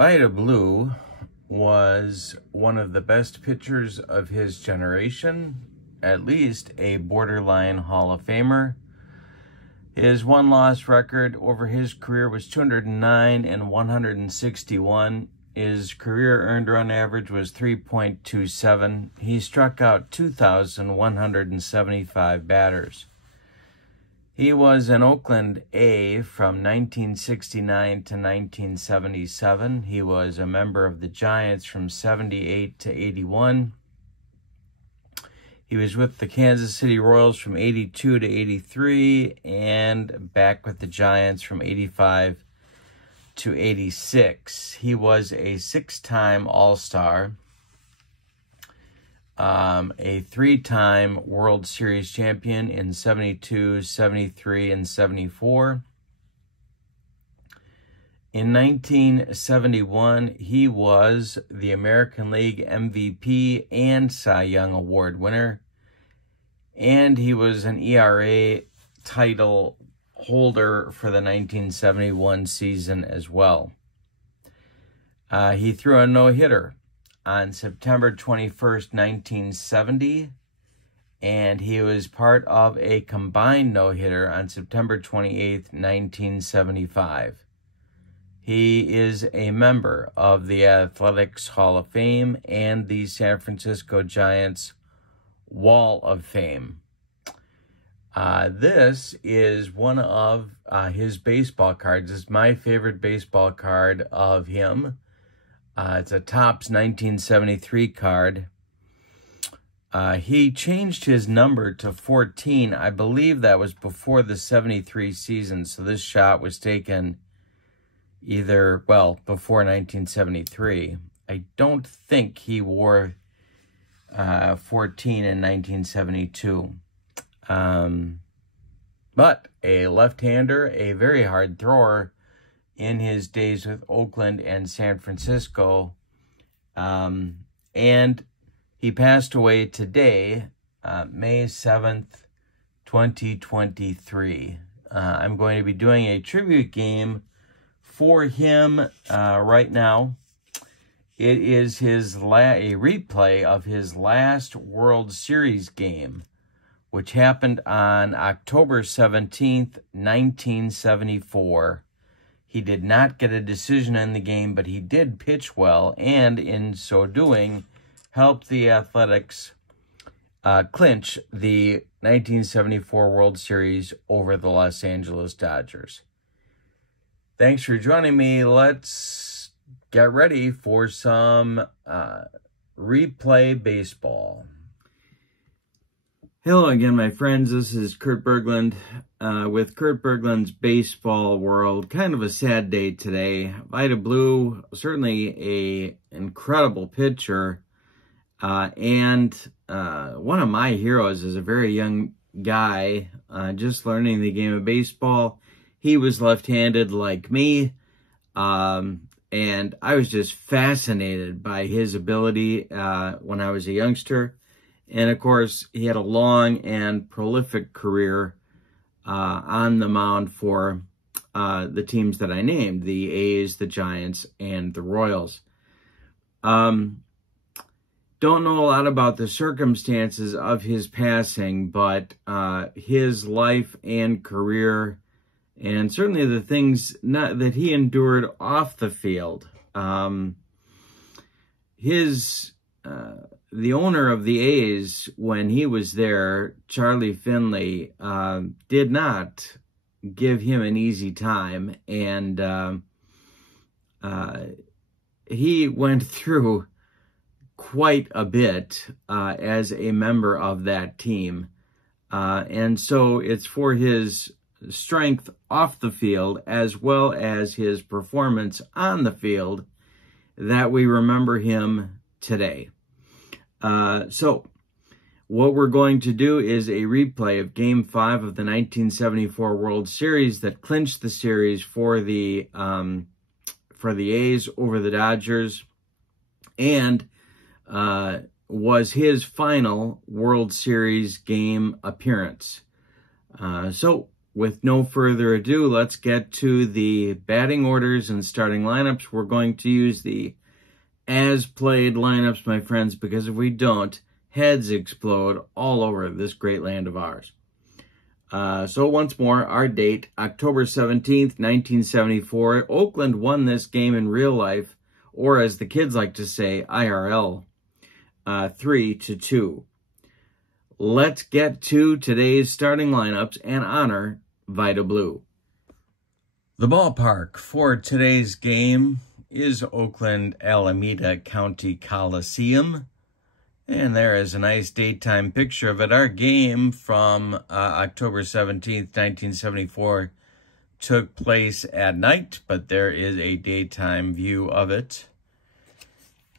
Vida Blue was one of the best pitchers of his generation, at least a borderline Hall of Famer. His won-loss record over his career was 209 and 161. His career earned run average was 3.27. He struck out 2,175 batters. He was an Oakland A from 1969 to 1977. He was a member of the Giants from 78 to 81. He was with the Kansas City Royals from 82 to 83 and back with the Giants from 85 to 86. He was a six-time All-Star, a three-time World Series champion in 72, 73, and 74. In 1971, he was the American League MVP and Cy Young Award winner, and he was an ERA title holder for the 1971 season as well. He threw a no-hitter on September 21st, 1970, and he was part of a combined no-hitter on September 28th, 1975. He is a member of the Athletics Hall of Fame and the San Francisco Giants Wall of Fame. This is one of his baseball cards. It's my favorite baseball card of him. It's a Topps 1973 card. He changed his number to 14. I believe that was before the 73 season, so this shot was taken before 1973. I don't think he wore 14 in 1972. But a left-hander, a very hard thrower in his days with Oakland and San Francisco. And he passed away today, May 7th, 2023. I'm going to be doing a tribute game for him right now. It is a replay of his last World Series game, which happened on October 17th, 1974. He did not get a decision in the game, but he did pitch well, and in so doing, helped the Athletics clinch the 1974 World Series over the Los Angeles Dodgers. Thanks for joining me. Let's get ready for some replay baseball. Hello again, my friends. This is Kurt Berglund with Kurt Berglund's Baseball World. Kind of a sad day today. Vida Blue, certainly an incredible pitcher, and one of my heroes as a very young guy, just learning the game of baseball. He was left-handed like me, and I was just fascinated by his ability when I was a youngster. And, of course, he had a long and prolific career on the mound for the teams that I named, the A's, the Giants, and the Royals. Don't know a lot about the circumstances of his passing, but his life and career, and certainly the things that he endured off the field. The owner of the A's, when he was there, Charlie Finley, did not give him an easy time, and he went through quite a bit as a member of that team. And so it's for his strength off the field as well as his performance on the field that we remember him today. So what we're going to do is a replay of Game 5 of the 1974 World Series that clinched the series for the A's over the Dodgers, and was his final World Series game appearance. So with no further ado, let's get to the batting orders and starting lineups. We're going to use the as-played lineups, my friends, because if we don't, heads explode all over this great land of ours. So once more, our date, October 17th, 1974. Oakland won this game in real life, or as the kids like to say, IRL, 3-2. Let's get to today's starting lineups and honor Vida Blue. The ballpark for today's game is Oakland Alameda County Coliseum. And there is a nice daytime picture of it. Our game from October 17th, 1974 took place at night, but there is a daytime view of it.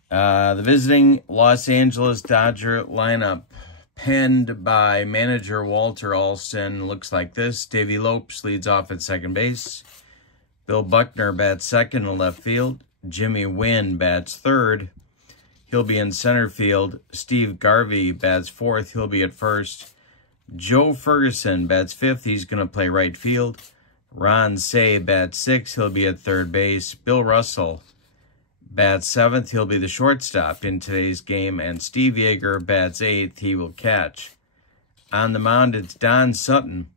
The visiting Los Angeles Dodger lineup, penned by manager Walter Alston, looks like this. Davey Lopes leads off at second base. Bill Buckner bats second in left field. Jimmy Wynn bats third. He'll be in center field. Steve Garvey bats fourth. He'll be at first. Joe Ferguson bats fifth. He's going to play right field. Ron Say bats sixth. He'll be at third base. Bill Russell bats seventh. He'll be the shortstop in today's game. And Steve Yeager bats eighth. He will catch. On the mound, it's Don Sutton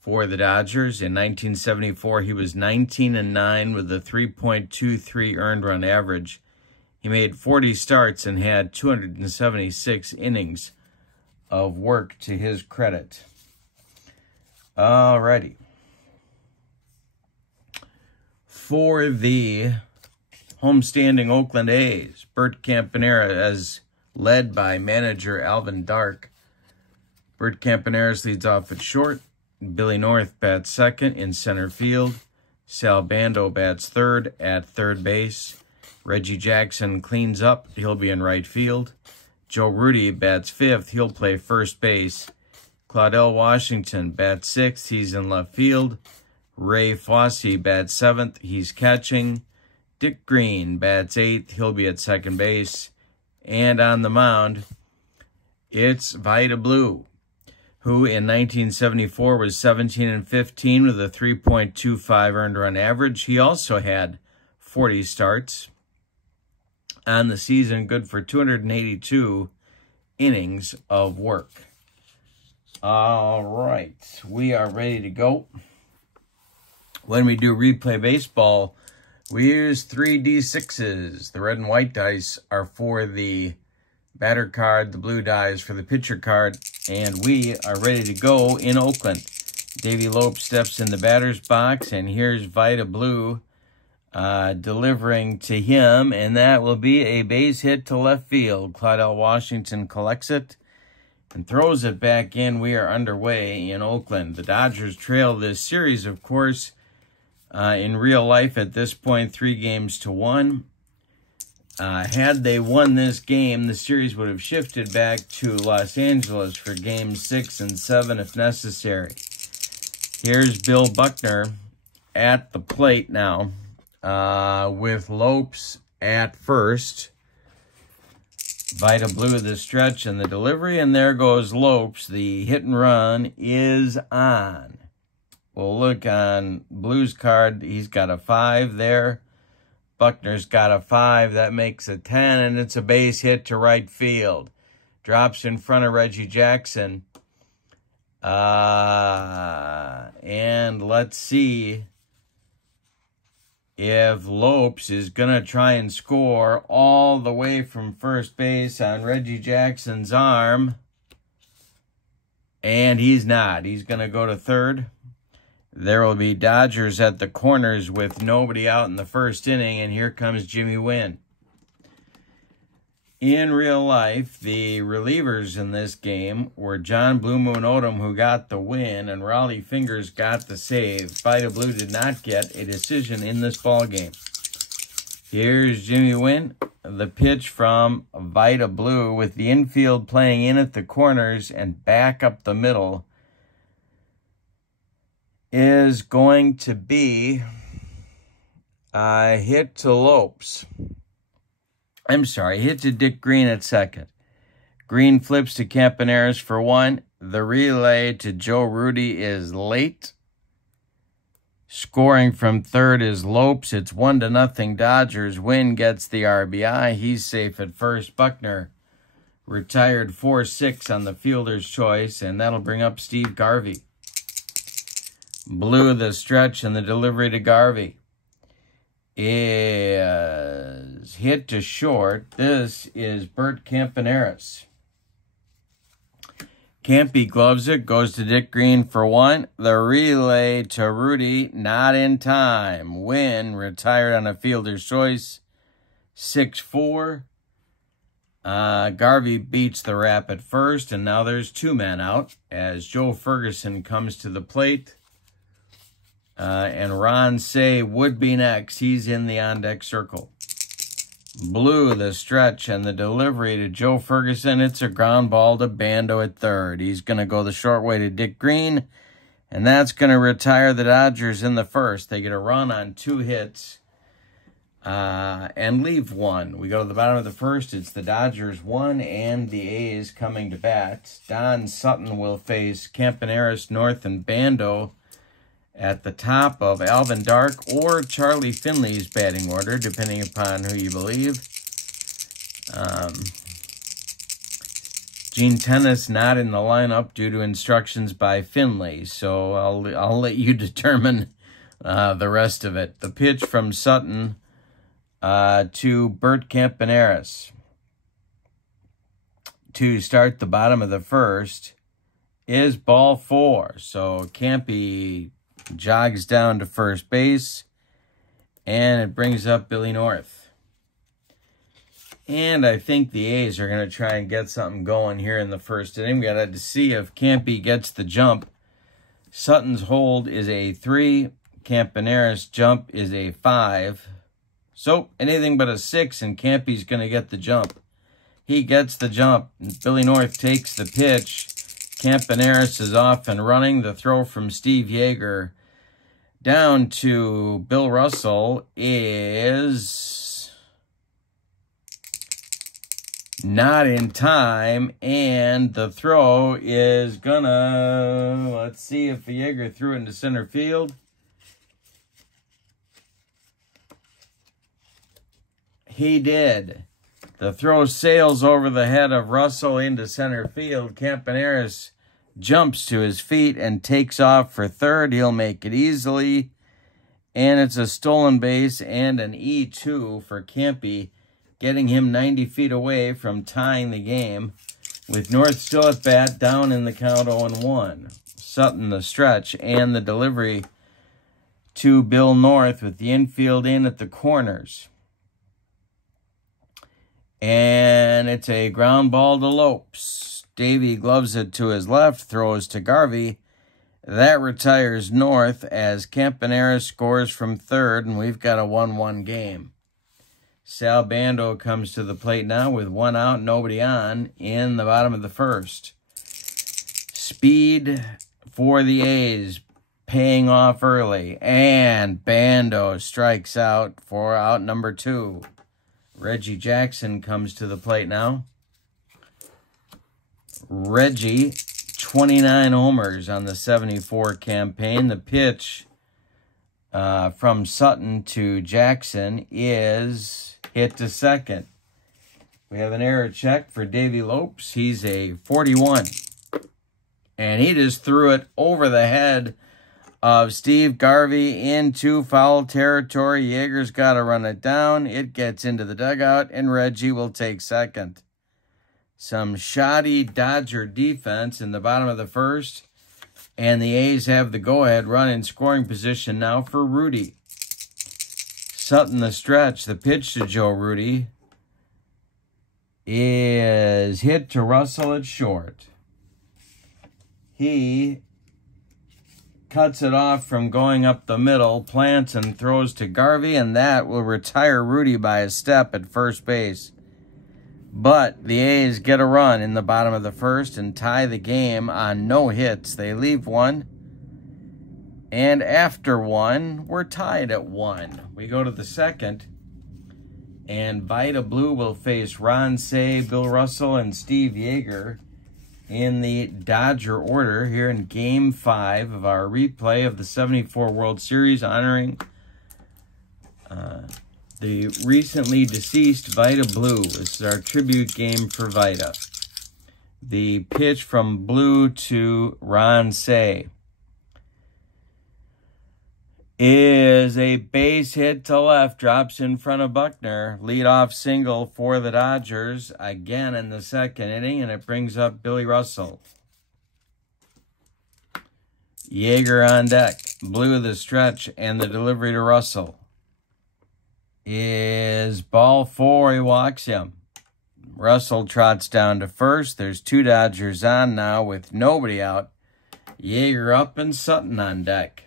for the Dodgers. In 1974, he was 19-9 with a 3.23 earned run average. He made 40 starts and had 276 innings of work to his credit. Alrighty. For the homestanding Oakland A's, Bert Campaneris, as led by manager Alvin Dark. Bert Campaneris leads off at short. Billy North bats second in center field. Sal Bando bats third at third base. Reggie Jackson cleans up. He'll be in right field. Joe Rudy bats fifth. He'll play first base. Claudell Washington bats sixth. He's in left field. Ray Fosse bats seventh. He's catching. Dick Green bats eighth. He'll be at second base. And on the mound, it's Vida Blue, who in 1974 was 17-15 with a 3.25 earned run average. He also had 40 starts on the season, good for 282 innings of work. All right, we are ready to go. When we do replay baseball, we use 3D6s. The red and white dice are for the batter card, the blue dice for the pitcher card, and we are ready to go in Oakland. Davey Lopes steps in the batter's box, and here's Vida Blue delivering to him, and that will be a base hit to left field. Claudell Washington collects it and throws it back in. We are underway in Oakland. The Dodgers trail this series, of course, in real life at this point, 3-1. Had they won this game, the series would have shifted back to Los Angeles for games 6 and 7 if necessary. Here's Bill Buckner at the plate now, with Lopes at first. Vida Blue the stretch and the delivery, and there goes Lopes. The hit and run is on. We'll look on Blue's card. He's got a 5 there. Buckner's got a 5. That makes a 10, and it's a base hit to right field. Drops in front of Reggie Jackson. And let's see if Lopes is going to try and score all the way from first base on Reggie Jackson's arm. And he's not. He's going to go to third. There will be Dodgers at the corners with nobody out in the first inning, and here comes Jimmy Wynn. In real life, the relievers in this game were John Blue Moon Odom, who got the win, and Raleigh Fingers got the save. Vida Blue did not get a decision in this ball game. Here's Jimmy Wynn, the pitch from Vida Blue, with the infield playing in at the corners and back up the middle, is going to be a hit to Lopes. I'm sorry, hit to Dick Green at second. Green flips to Campaneris for 1. The relay to Joe Rudy is late, Scoring from third is Lopes. It's 1-0 Dodgers. Wynn gets the RBI. He's safe at first. Buckner retired 4-6 on the fielder's choice, and that'll bring up Steve Garvey. Blue, the stretch, and the delivery to Garvey is hit to short. This is Bert Campaneris. Campy gloves it, goes to Dick Green for one. The relay to Rudy, not in time. Wynn retired on a fielder's choice, 6-4. Garvey beats the Rap at first, and now there's 2 men out as Joe Ferguson comes to the plate. And Ron Say would be next. He's in the on-deck circle. Blue, the stretch, and the delivery to Joe Ferguson. It's a ground ball to Bando at third. He's going to go the short way to Dick Green, and that's going to retire the Dodgers in the first. They get a run on 2 hits and leave 1. We go to the bottom of the first. It's the Dodgers 1 and the A's coming to bat. Don Sutton will face Campaneris, North, and Bando at the top of Alvin Dark or Charlie Finley's batting order, depending upon who you believe. Gene Tennis not in the lineup due to instructions by Finley, so I'll let you determine the rest of it. The pitch from Sutton to Bert Campaneris to start the bottom of the first is ball 4. So Campy jogs down to first base, and it brings up Billy North. And I think the A's are going to try and get something going here in the first inning. We got to see if Campy gets the jump. Sutton's hold is a 3. Campaneris' jump is a 5. So anything but a 6, and Campy's going to get the jump. He gets the jump. Billy North takes the pitch. Campaneris is off and running. The throw from Steve Yeager down to Bill Russell is not in time, and the throw is gonna, let's see if Yeager threw it into center field. He did. The throw sails over the head of Russell into center field. Campaneris jumps to his feet and takes off for third. He'll make it easily. And it's a stolen base and an E2 for Campy, getting him 90 feet away from tying the game. With North still at bat, down in the count 0-1. Sutton the stretch and the delivery to Bill North with the infield in at the corners. And it's a ground ball to Lopes. Davey gloves it to his left, throws to Garvey. That retires North as Campaneris scores from third, and we've got a 1-1 game. Sal Bando comes to the plate now with 1 out, nobody on, in the bottom of the first. Speed for the A's, paying off early, and Bando strikes out for out number 2. Reggie Jackson comes to the plate now. Reggie, 29 homers on the 74 campaign. The pitch from Sutton to Jackson is hit to second. We have an error check for Davey Lopes. He's a 41. And he just threw it over the head of Steve Garvey into foul territory. Yeager's got to run it down. It gets into the dugout, and Reggie will take second. Some shoddy Dodger defense in the bottom of the first, and the A's have the go-ahead run in scoring position now for Rudy. Sutton the stretch. The pitch to Joe Rudy is hit to Russell at short. He cuts it off from going up the middle, plants and throws to Garvey, and that will retire Rudy by a step at first base. But the A's get a run in the bottom of the first and tie the game on no hits. They leave 1, and after 1, we're tied at 1. We go to the second, and Vida Blue will face Ron Say, Bill Russell, and Steve Yeager in the Dodger order here in Game 5 of our replay of the 74 World Series, honoring the recently deceased Vida Blue. This is our tribute game for Vida. The pitch from Blue to Ron Say is a base hit to left, drops in front of Buckner. Leadoff single for the Dodgers again in the second inning, and it brings up Billy Russell. Yeager on deck. Blue the stretch, and the delivery to Russell is ball 4. He walks him. Russell trots down to first. There's 2 Dodgers on now with nobody out. Yeager up and Sutton on deck.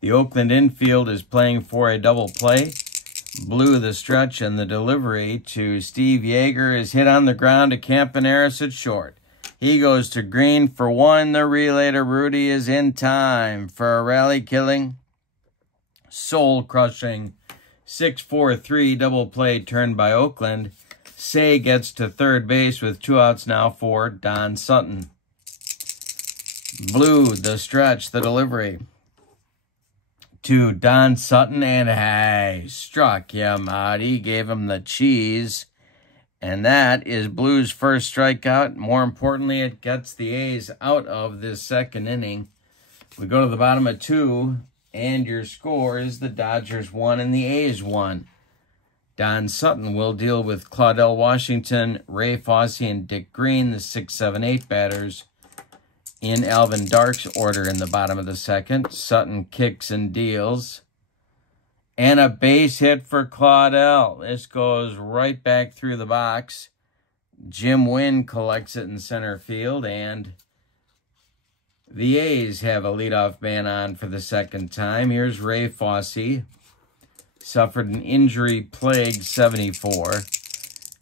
The Oakland infield is playing for a double play. Blue the stretch, and the delivery to Steve Yeager is hit on the ground to Campaneris at short. He goes to Green for 1. The relay to Rudy is in time for a rally-killing, soul-crushing 6-4-3 double play turned by Oakland. Say gets to third base with 2 outs now for Don Sutton. Blue the stretch, the delivery to Don Sutton, and hey, struck him out. He gave him the cheese, and that is Blue's first strikeout. More importantly, it gets the A's out of this second inning. We go to the bottom of 2, and your score is the Dodgers 1 and the A's 1. Don Sutton will deal with Claudell Washington, Ray Fosse, and Dick Green, the 6, 7, 8 batters, in Alvin Dark's order in the bottom of the second. Sutton kicks and deals. And a base hit for Claudell. This goes right back through the box. Jim Wynn collects it in center field, and the A's have a leadoff man on for the second time. Here's Ray Fosse. Suffered an injury-plagued 74.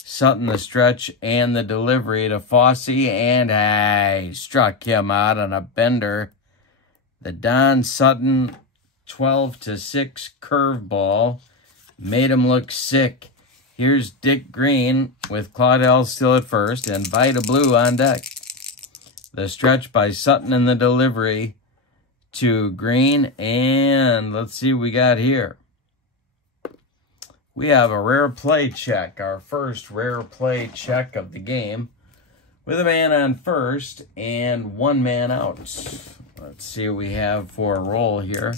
Sutton the stretch and the delivery to Fosse, and struck him out on a bender. The Don Sutton 12-6 curveball made him look sick. Here's Dick Green with Claudell still at first, and Vida Blue on deck. The stretch by Sutton and the delivery to Green, and let's see what we got here. We have a rare play check, our first rare play check of the game, with a man on first and 1 man out. Let's see what we have for a roll here.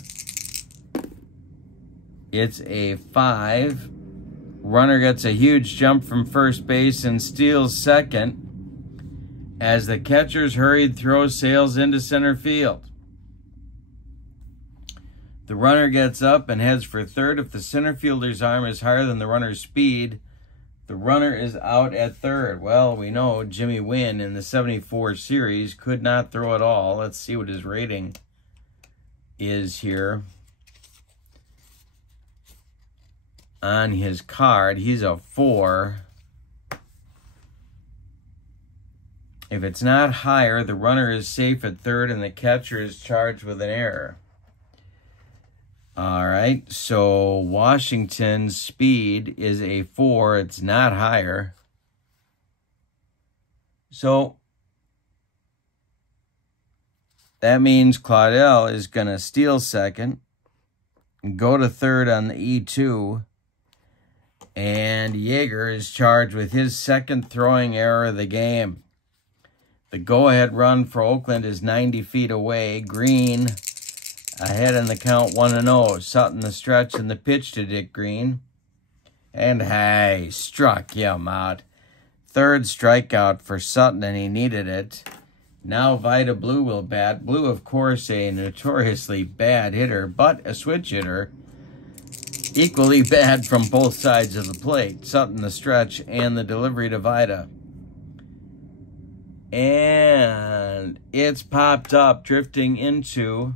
It's a 5. Runner gets a huge jump from first base and steals second as the catcher's hurried throw sails into center field. The runner gets up and heads for third. If the center fielder's arm is higher than the runner's speed, the runner is out at third. Well, we know Jimmy Wynn in the 74 series could not throw at all. Let's see what his rating is here. On his card, he's a 4. If it's not higher, the runner is safe at third and the catcher is charged with an error. All right, so Washington's speed is a 4. It's not higher. So that means Claudell is going to steal second, go to third on the E2, and Yeager is charged with his second throwing error of the game. The go-ahead run for Oakland is 90 feet away. Green ahead in the count 1-0. Sutton the stretch and the pitch to Dick Green. And struck him out. Third strikeout for Sutton, and he needed it. Now Vida Blue will bat. Blue, of course, a notoriously bad hitter, but a switch hitter. Equally bad from both sides of the plate. Sutton the stretch and the delivery to Vida. And it's popped up, drifting into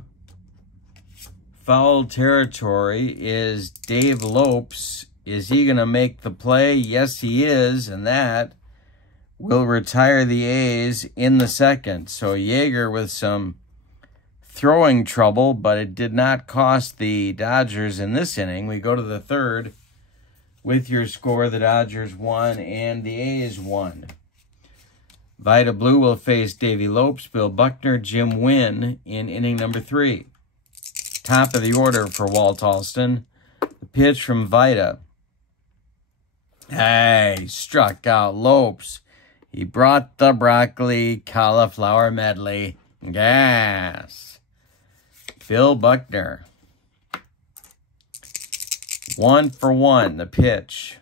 foul territory is Dave Lopes. Is he going to make the play? Yes, he is, and that will retire the A's in the second. So Yeager with some throwing trouble, but it did not cost the Dodgers in this inning. We go to the third with your score, the Dodgers 1 and the A's 1. Vida Blue will face Davy Lopes, Bill Buckner, Jim Wynn in inning number 3. Top of the order for Walt Alston. The pitch from Vida. Hey, struck out Lopes. He brought the broccoli cauliflower medley. Gas. Bill Buckner. 1 for 1. The pitch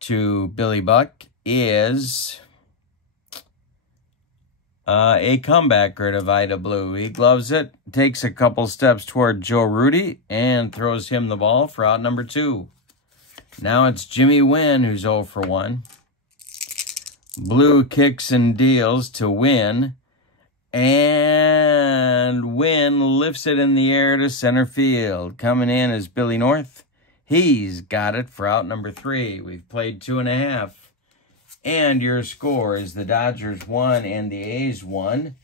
to Billy Buck is a comebacker to Vida Blue. He gloves it, takes a couple steps toward Joe Rudy, and throws him the ball for out number 2. Now it's Jimmy Wynn, who's 0 for 1. Blue kicks and deals to Wynn, and Wynn lifts it in the air to center field. Coming in is Billy North. He's got it for out number 3. We've played 2.5. And your score is the Dodgers 1 and the A's 1.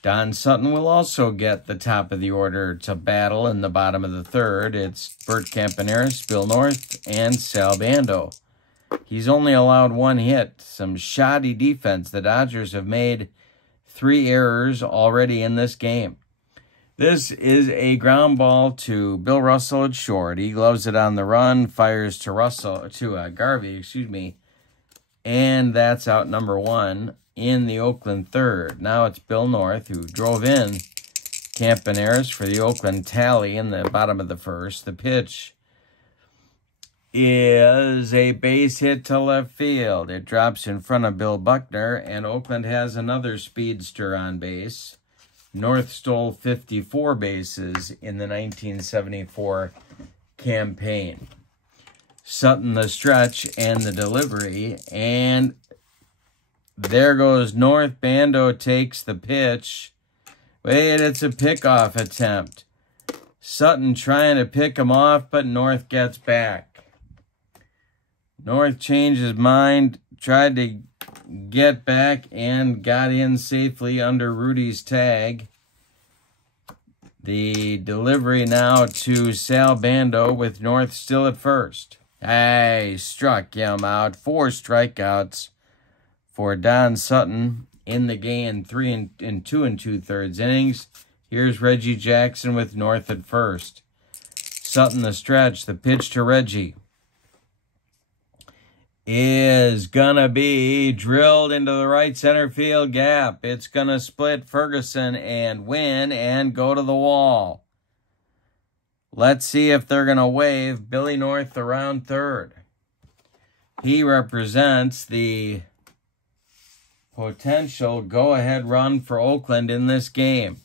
Don Sutton will also get the top of the order to battle in the bottom of the 3rd. It's Bert Campaneris, Bill North, and Sal Bando. He's only allowed 1 hit. Some shoddy defense. The Dodgers have made 3 errors already in this game. This is a ground ball to Bill Russell at short. He gloves it on the run, fires to Garvey, and that's out number 1 in the Oakland 3rd. Now it's Bill North, who drove in Campaneris for the Oakland tally in the bottom of the 1st. The pitch is a base hit to left field. It drops in front of Bill Buckner, and Oakland has another speedster on base. North stole 54 bases in the 1974 campaign. Sutton the stretch and the delivery, and there goes North. Bando takes the pitch. Wait, it's a pickoff attempt. Sutton trying to pick him off, but North gets back. North changed his mind, tried to get back, and got in safely under Rudy's tag. The delivery now to Sal Bando with North still at first. Hey, struck him out. 4 strikeouts for Don Sutton in the game, 3 and 2 2/3 innings. Here's Reggie Jackson with North at first. Sutton the stretch. The pitch to Reggie is gonna be drilled into the right center field gap. It's gonna split Ferguson and Win and go to the wall. Let's see if they're gonna wave Billy North around third. He represents the potential go-ahead run for Oakland in this game.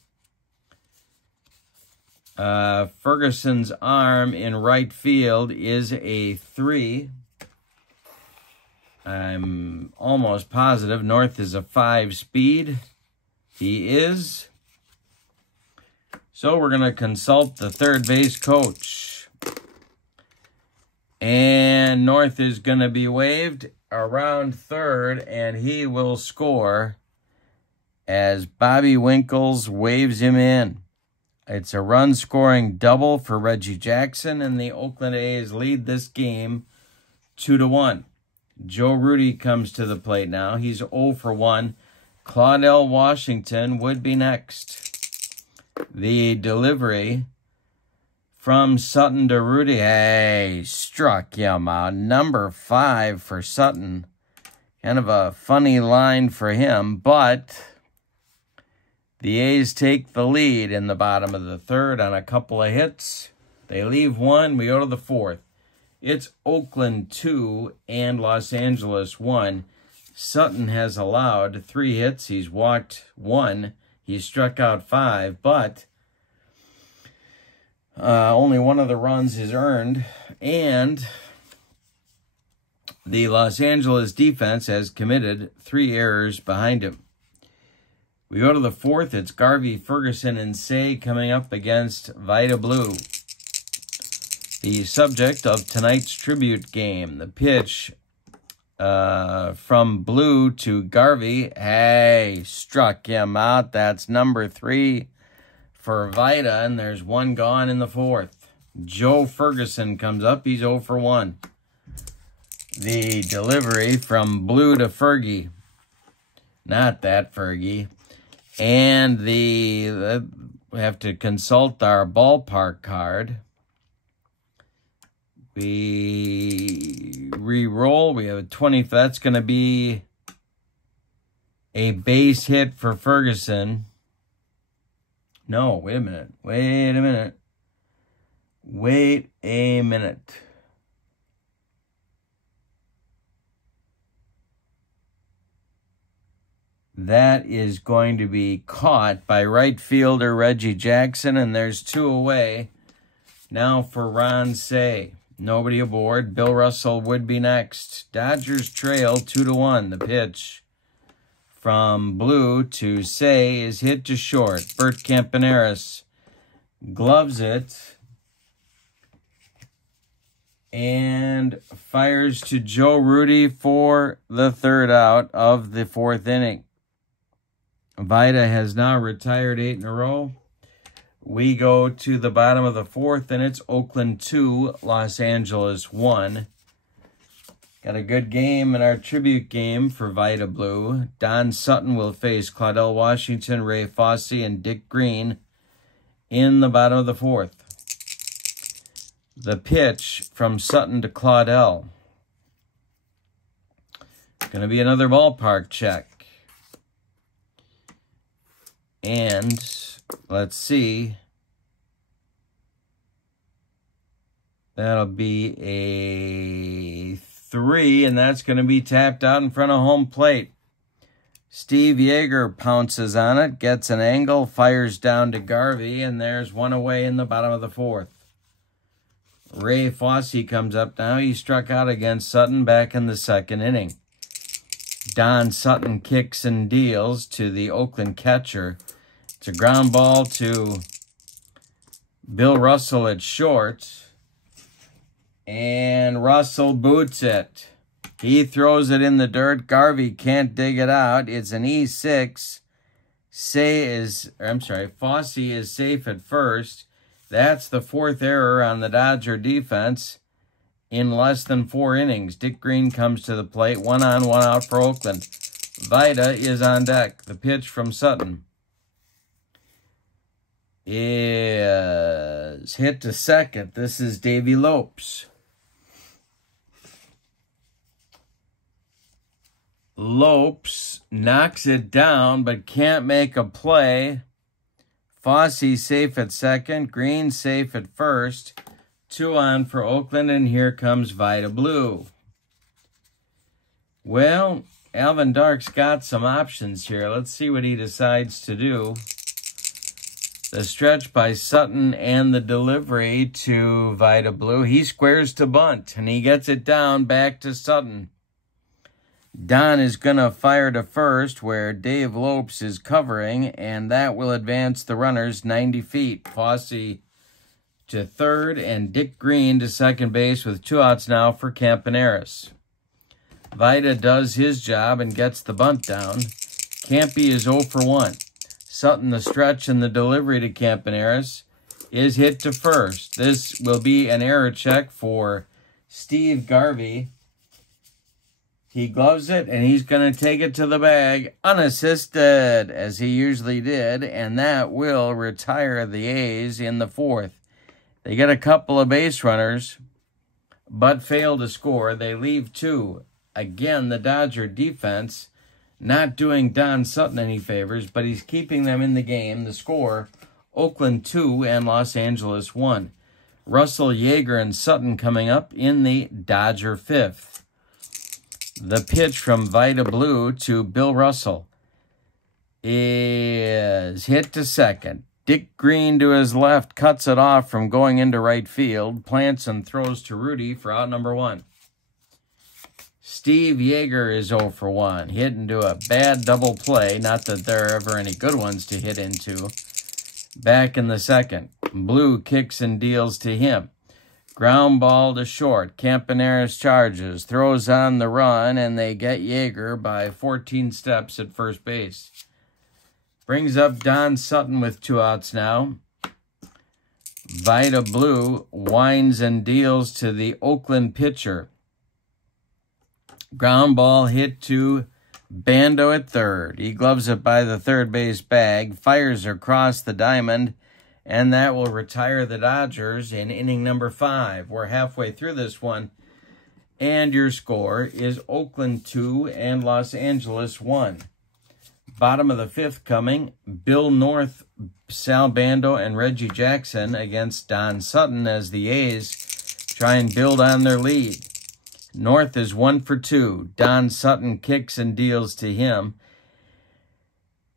Ferguson's arm in right field is a 3. I'm almost positive North is a 5 speed. He is. So we're going to consult the third base coach. And North is going to be waved around third, and he will score as Bobby Winkles waves him in. It's a run-scoring double for Reggie Jackson, and the Oakland A's lead this game 2-1. Joe Rudy comes to the plate now. He's 0 for 1. Claudell Washington would be next. The delivery from Sutton to Rudy. Hey, struck him out. Number 5 for Sutton. Kind of a funny line for him, but the A's take the lead in the bottom of the third on a couple of hits. They leave 1. We go to the 4th. It's Oakland 2 and Los Angeles 1. Sutton has allowed 3 hits. He's walked 1. He's struck out 5, but only 1 of the runs is earned. And the Los Angeles defense has committed 3 errors behind him. We go to the 4th. It's Garvey, Ferguson, and Say coming up against Vida Blue. The subject of tonight's tribute game. The pitch from Blue to Garvey. Hey, struck him out. That's number 3 for Vida, and there's 1 gone in the 4th. Joe Ferguson comes up. He's 0 for 1. the delivery from Blue to Fergie. Not that Fergie. And we have to consult our ballpark card. We re-roll. We have a 20. That's going to be a base hit for Ferguson. No, wait a minute. Wait a minute. Wait a minute. That is going to be caught by right fielder Reggie Jackson, and there's 2 away. Now for Ron Say. Nobody aboard. Bill Russell would be next. Dodgers trail 2-1. The pitch from Blue to Say is hit to short. Bert Campaneris gloves it and fires to Joe Rudy for the 3rd out of the 4th inning. Vida has now retired 8 in a row. We go to the bottom of the 4th, and it's Oakland 2, Los Angeles 1. Got a good game in our tribute game for Vida Blue. Don Sutton will face Claudell Washington, Ray Fosse, and Dick Green in the bottom of the 4th. The pitch from Sutton to Claudell. Going to be another ballpark check. And let's see. That'll be a 3, and that's going to be tapped out in front of home plate. Steve Yeager pounces on it, gets an angle, fires down to Garvey, and there's 1 away in the bottom of the 4th. Ray Fosse comes up now. He struck out against Sutton back in the 2nd inning. Don Sutton kicks and deals to the Oakland catcher. It's a ground ball to Bill Russell at short. And Russell boots it. He throws it in the dirt. Garvey can't dig it out. It's an E6. Fosse is safe at first. That's the 4th error on the Dodger defense in less than 4 innings. Dick Green comes to the plate. 1 on, 1 out for Oakland. Vida is on deck. The pitch from Sutton is hit to second. This is Davey Lopes. Lopes knocks it down but can't make a play. Fosse safe at second. Green safe at first. 2 on for Oakland, and here comes Vida Blue. Well, Alvin Dark's got some options here. Let's see what he decides to do. The stretch by Sutton and the delivery to Vida Blue. He squares to bunt, and he gets it down back to Sutton. Don is going to fire to first where Dave Lopes is covering, and that will advance the runners 90 feet. Fosse to third, and Dick Green to second base with 2 outs now for Campaneris. Vida does his job and gets the bunt down. Campy is 0 for 1. Sutton, the stretch and the delivery to Campaneris, is hit to first. This will be an error check for Steve Garvey. He gloves it, and he's going to take it to the bag unassisted, as he usually did, and that will retire the A's in the 4th. They get a couple of base runners, but fail to score. They leave 2. Again, the Dodger defense not doing Don Sutton any favors, but he's keeping them in the game. The score, Oakland 2 and Los Angeles 1. Russell, Yeager, and Sutton coming up in the Dodger 5th. The pitch from Vida Blue to Bill Russell is hit to second. Dick Green to his left cuts it off from going into right field. Plants and throws to Rudy for out number 1. Steve Yeager is 0 for 1. Hit into a bad double play. Not that there are ever any good ones to hit into. Back in the 2nd. Blue kicks and deals to him. Ground ball to short. Campaneris charges. Throws on the run, and they get Yeager by 14 steps at first base. Brings up Don Sutton with 2 outs now. Vida Blue winds and deals to the Oakland pitcher. Ground ball hit to Bando at third. He gloves it by the third base bag, fires across the diamond, and that will retire the Dodgers in inning number 5. We're halfway through this one, and your score is Oakland 2 and Los Angeles 1. Bottom of the 5th coming, Bill North, Sal Bando, and Reggie Jackson against Don Sutton as the A's try and build on their lead. North is 1 for 2. Don Sutton kicks and deals to him.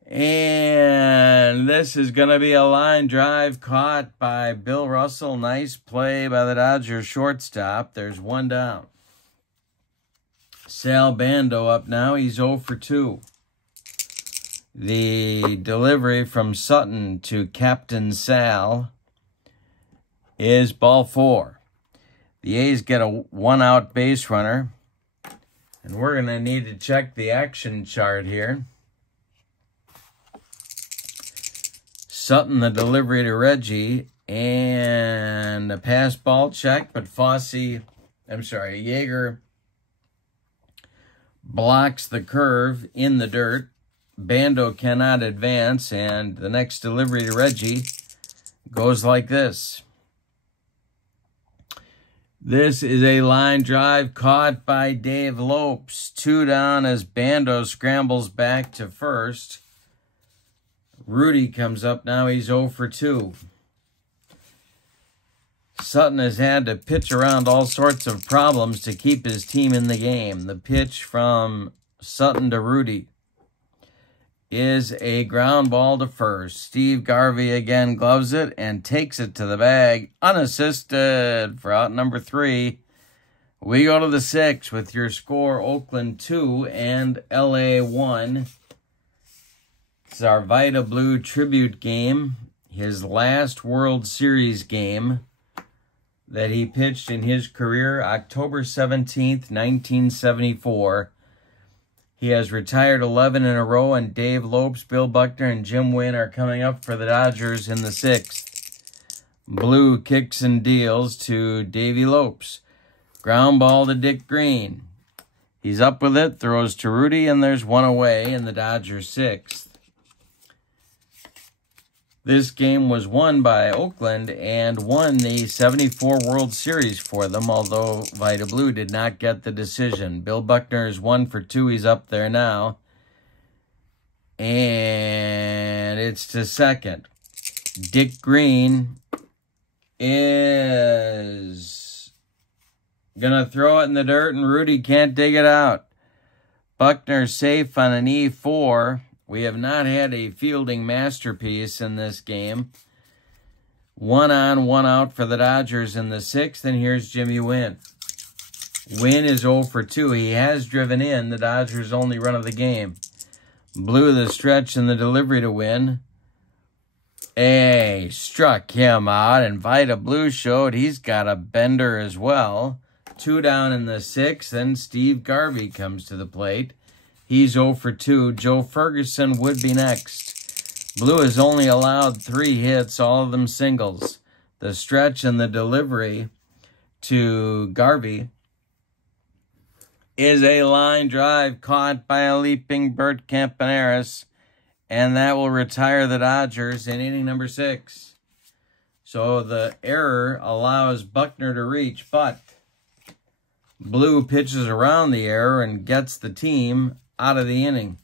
And this is going to be a line drive caught by Bill Russell. Nice play by the Dodgers shortstop. There's one down. Sal Bando up now. He's 0 for 2. The delivery from Sutton to Captain Sal is ball 4. The A's get a 1-out base runner. And we're going to need to check the action chart here. Sutton, the delivery to Reggie, and a pass ball check, but Yeager blocks the curve in the dirt. Bando cannot advance, and the next delivery to Reggie goes like this. This is a line drive caught by Dave Lopes. 2 down as Bando scrambles back to first. Rudy comes up now. He's 0 for 2. Sutton has had to pitch around all sorts of problems to keep his team in the game. The pitch from Sutton to Rudy is a ground ball to first. Steve Garvey again gloves it and takes it to the bag unassisted for out number 3. We go to the 6th with your score Oakland 2 and LA 1. It's our Vida Blue tribute game, his last World Series game that he pitched in his career, October 17th, 1974. He has retired 11 in a row, and Dave Lopes, Bill Buckner, and Jim Wynn are coming up for the Dodgers in the 6th. Blue kicks and deals to Davey Lopes. Ground ball to Dick Green. He's up with it, throws to Rudy, and there's one away in the Dodgers 6th. This game was won by Oakland and won the 74 World Series for them, although Vida Blue did not get the decision. Bill Buckner is 1 for 2. He's up there now. And it's to second. Dick Green is going to throw it in the dirt, and Rudy can't dig it out. Buckner safe on an E4. We have not had a fielding masterpiece in this game. 1 on, 1 out for the Dodgers in the 6th, and here's Jimmy Wynn. Wynn is 0 for 2. He has driven in the Dodgers' only run of the game. Blew the stretch and the delivery to Wynn. Struck him out, and Vida Blue showed he's got a bender as well. 2 down in the 6th, and Steve Garvey comes to the plate. He's 0 for 2. Joe Ferguson would be next. Blue has only allowed 3 hits, all of them singles. The stretch and the delivery to Garvey is a line drive caught by a leaping Bert Campaneris, and that will retire the Dodgers in inning number 6. So the error allows Buckner to reach, but Blue pitches around the error and gets the team out of the inning.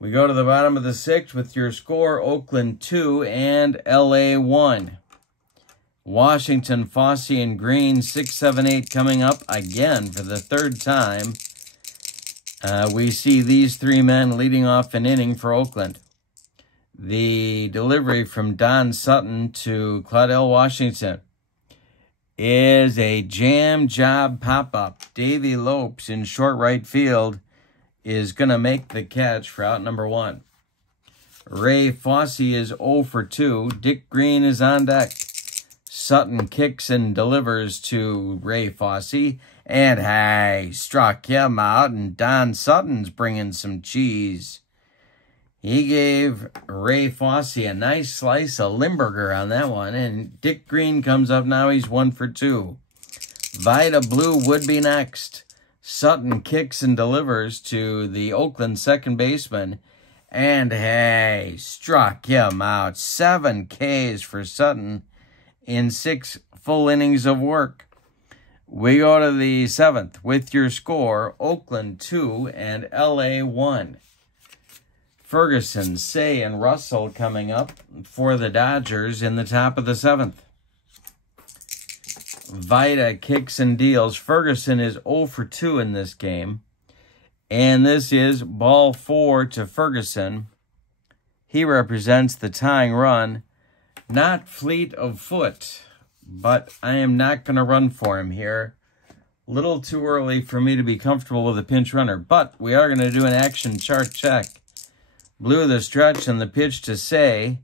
We go to the bottom of the 6th with your score, Oakland 2 and LA 1. Washington, Fosse, and Green, 6, 7, 8 coming up again for the 3rd time. We see these 3 men leading off an inning for Oakland. The delivery from Don Sutton to Claudell Washington is a jam job pop-up. Davey Lopes in short right field is going to make the catch for out number 1. Ray Fosse is 0 for 2. Dick Green is on deck. Sutton kicks and delivers to Ray Fosse. And struck him out, and Don Sutton's bringing some cheese. He gave Ray Fosse a nice slice of Limburger on that one, and Dick Green comes up now. He's 1 for 2. Vida Blue would be next. Sutton kicks and delivers to the Oakland second baseman. And hey, struck him out. 7 Ks for Sutton in 6 full innings of work. We go to the 7th with your score, Oakland 2 and LA 1. Ferguson, Say, and Russell coming up for the Dodgers in the top of the 7th. Vida kicks and deals. Ferguson is 0 for 2 in this game. And this is ball 4 to Ferguson. He represents the tying run. Not fleet of foot, but I am not going to run for him here. Little too early for me to be comfortable with a pinch runner, but we are going to do an action chart check. Blue the stretch and the pitch to Say,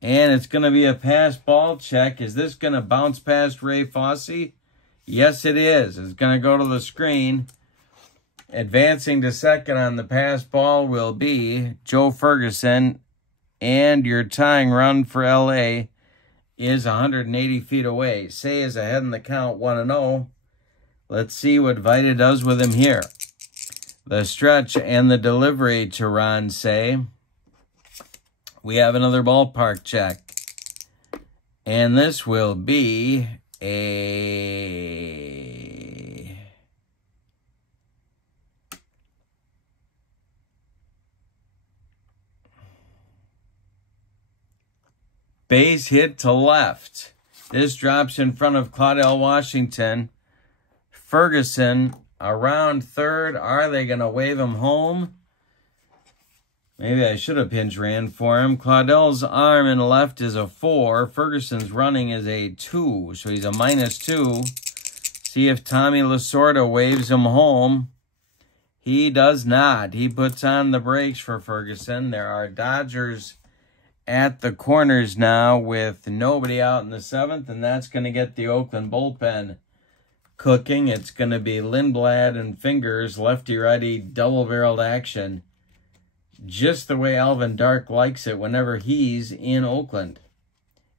and it's going to be a pass ball check. Is this going to bounce past Ray Fosse? Yes, it is. It's going to go to the screen. Advancing to second on the pass ball will be Joe Ferguson, and your tying run for LA is 180 feet away. Say is ahead in the count, 1-0. Let's see what Vida does with him here. The stretch and the delivery to Ron Say. We have another ballpark check. And this will be a base hit to left. This drops in front of Claudell Washington. Ferguson around third. Are they going to wave him home? Maybe I should have pinch ran for him. Claudell's arm in left is a 4. Ferguson's running is a 2. So he's a -2. See if Tommy Lasorda waves him home. He does not. He puts on the brakes for Ferguson. There are Dodgers at the corners now with nobody out in the 7th, and that's going to get the Oakland bullpen cooking. It's going to be Lindblad and Fingers, lefty-righty, double-barreled action, just the way Alvin Dark likes it whenever he's in Oakland,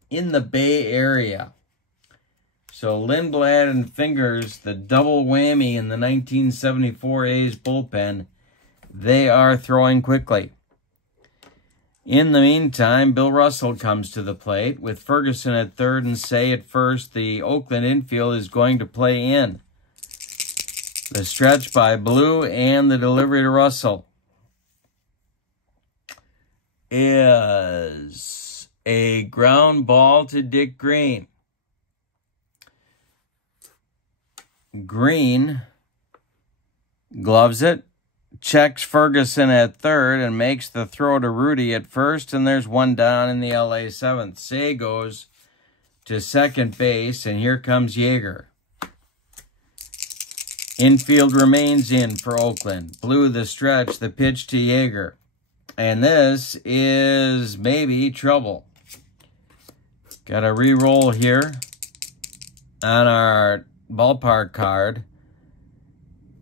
in the Bay Area. So Lindblad and Fingers, the double whammy in the 1974 A's bullpen, they are throwing quickly. In the meantime, Bill Russell comes to the plate with Ferguson at third and Say at first. The Oakland infield is going to play in. The stretch by Blue and the delivery to Russell is a ground ball to Dick Green. Green gloves it. Checks Ferguson at third and makes the throw to Rudy at first, and there's one down in the LA 7th. Say goes to second base, and here comes Yeager. Infield remains in for Oakland. Blue the stretch, the pitch to Yeager. And this is maybe trouble. Got a re-roll here on our ballpark card.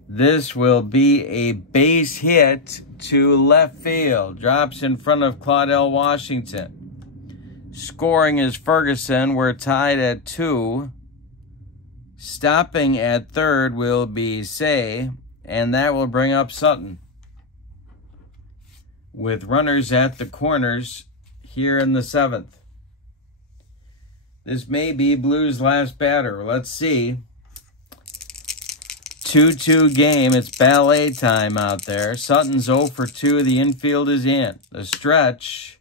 This will be a base hit to left field. Drops in front of Claudell Washington. Scoring is Ferguson. We're tied at 2. Stopping at third will be Say, and that will bring up Sutton. With runners at the corners here in the 7th. This may be Blue's last batter. Let's see. 2-2 game. It's ballet time out there. Sutton's 0 for 2. The infield is in. The stretch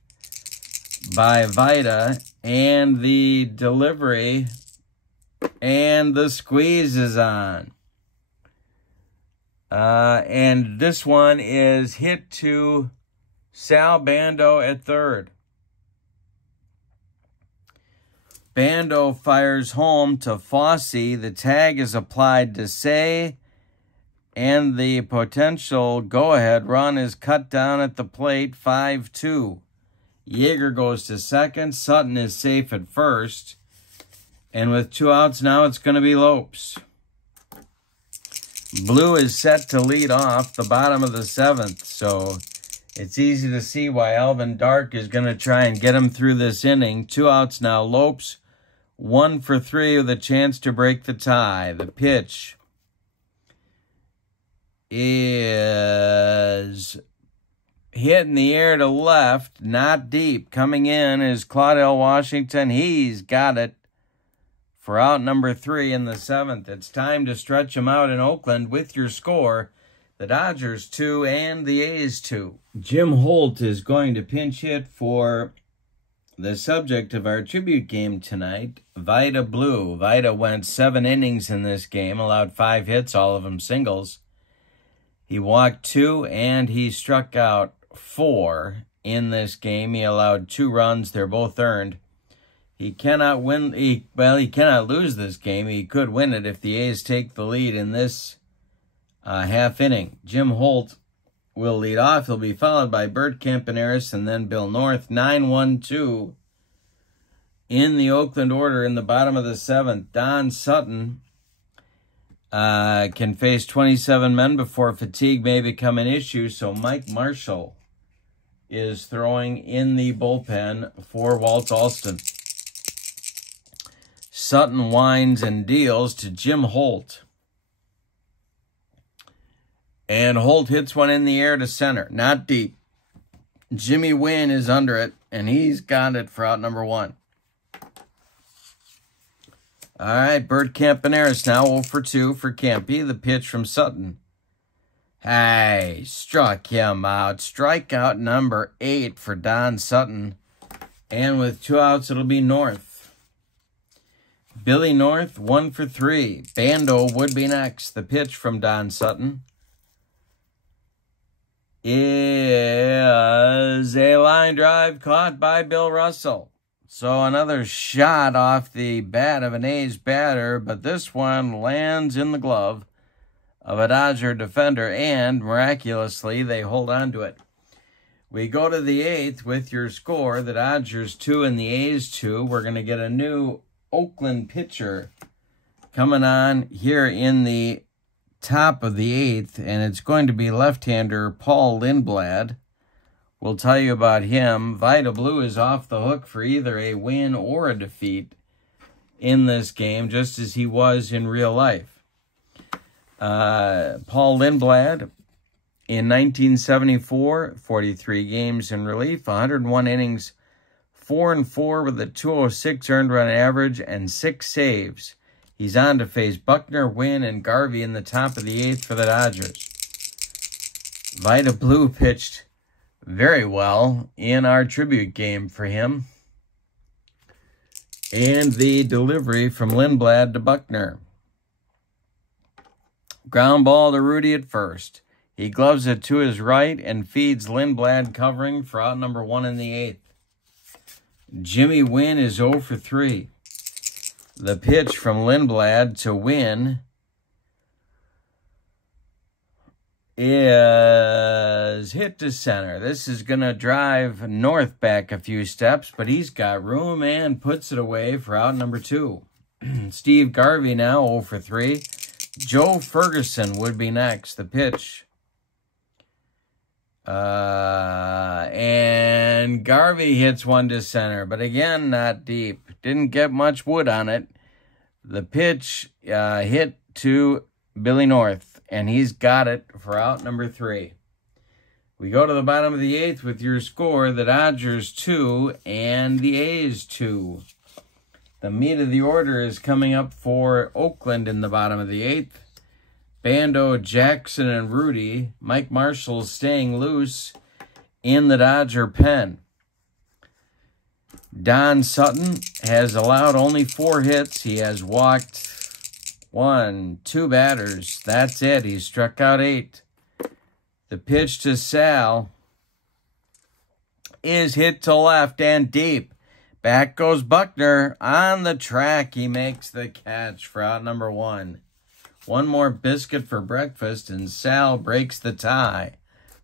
by Vida and the delivery and the squeeze is on. And this one is hit to Sal Bando at third. Bando fires home to Fosse. The tag is applied to Say, and the potential go-ahead run is cut down at the plate, 5-2. Yeager goes to second. Sutton is safe at first. And with 2 outs now, it's going to be Lopes. Blue is set to lead off the bottom of the 7th, so it's easy to see why Alvin Dark is going to try and get him through this inning. 2 outs now. Lopes 1 for 3 with a chance to break the tie. The pitch is hit in the air to left, not deep. Coming in is Claudell Washington. He's got it for out number 3 in the 7th. It's time to stretch them out in Oakland with your score. The Dodgers 2 and the A's 2. Jim Holt is going to pinch hit for the subject of our tribute game tonight, Vida Blue. Vida went 7 innings in this game, allowed 5 hits, all of them singles. He walked 2 and he struck out 4 in this game. He allowed 2 runs. They're both earned. He cannot win. He cannot lose this game. He could win it if the A's take the lead in this half inning. Jim Holt will lead off. He'll be followed by Bert Campaneris and then Bill North. 9-1-2 in the Oakland order in the bottom of the 7th. Don Sutton can face 27 men before fatigue may become an issue, so Mike Marshall is throwing in the bullpen for Walt Alston. Sutton winds and deals to Jim Holt. And Holt hits one in the air to center, not deep. Jimmy Wynn is under it, and he's got it for out number 1. All right, Bert Campaneris now 0 for 2 for Campy. The pitch from Sutton. Hey, struck him out. Strikeout number 8 for Don Sutton. And with 2 outs, it'll be North. Billy North, 1 for 3. Bando would be next. The pitch from Don Sutton is a line drive caught by Bill Russell. So another shot off the bat of an A's batter, but this one lands in the glove of a Dodger defender, and miraculously, they hold on to it. We go to the 8th with your score, the Dodgers 2 and the A's 2. We're going to get a new Oakland pitcher coming on here in the top of the 8th, and it's going to be left-hander Paul Lindblad. We'll tell you about him. Vida Blue is off the hook for either a win or a defeat in this game, just as he was in real life. Paul Lindblad, in 1974, 43 games in relief, 101 innings, 4-4 with a 206 earned run average and 6 saves. He's on to face Buckner, Wynn, and Garvey in the top of the 8th for the Dodgers. Vida Blue pitched very well in our tribute game for him. And the delivery from Lindblad to Buckner. Ground ball to Rudy at first. He gloves it to his right and feeds Lindblad covering for out number 1 in the 8th. Jimmy Wynn is 0 for 3. The pitch from Lindblad to Wynn is hit to center. This is going to drive North back a few steps, but he's got room and puts it away for out number 2. Steve Garvey now 0 for 3. Joe Ferguson would be next. The pitch. And Garvey hits one to center, but again, not deep. Didn't get much wood on it. The pitch hit to Billy North, and he's got it for out number 3. We go to the bottom of the 8th with your score, the Dodgers 2 and the A's 2. The meat of the order is coming up for Oakland in the bottom of the 8th. Bando, Jackson, and Rudy. Mike Marshall staying loose in the Dodger pen. Don Sutton has allowed only 4 hits. He has walked 2 batters. That's it. He struck out 8. The pitch to Sal is hit to left and deep. Back goes Buckner on the track. He makes the catch for out number 1. One more biscuit for breakfast, and Sal breaks the tie.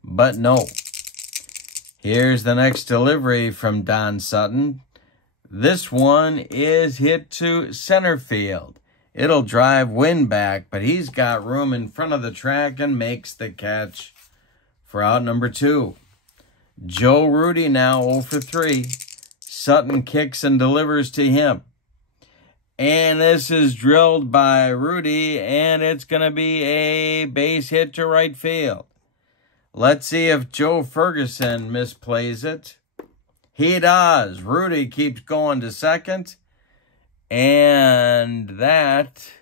But no. Here's the next delivery from Don Sutton. This one is hit to center field. It'll drive Wynn back, but he's got room in front of the track and makes the catch for out number 2. Joe Rudy now 0 for 3. Sutton kicks and delivers to him. And this is drilled by Rudy, and it's going to be a base hit to right field. Let's see if Joe Ferguson misplays it. He does. Rudy keeps going to second. And that,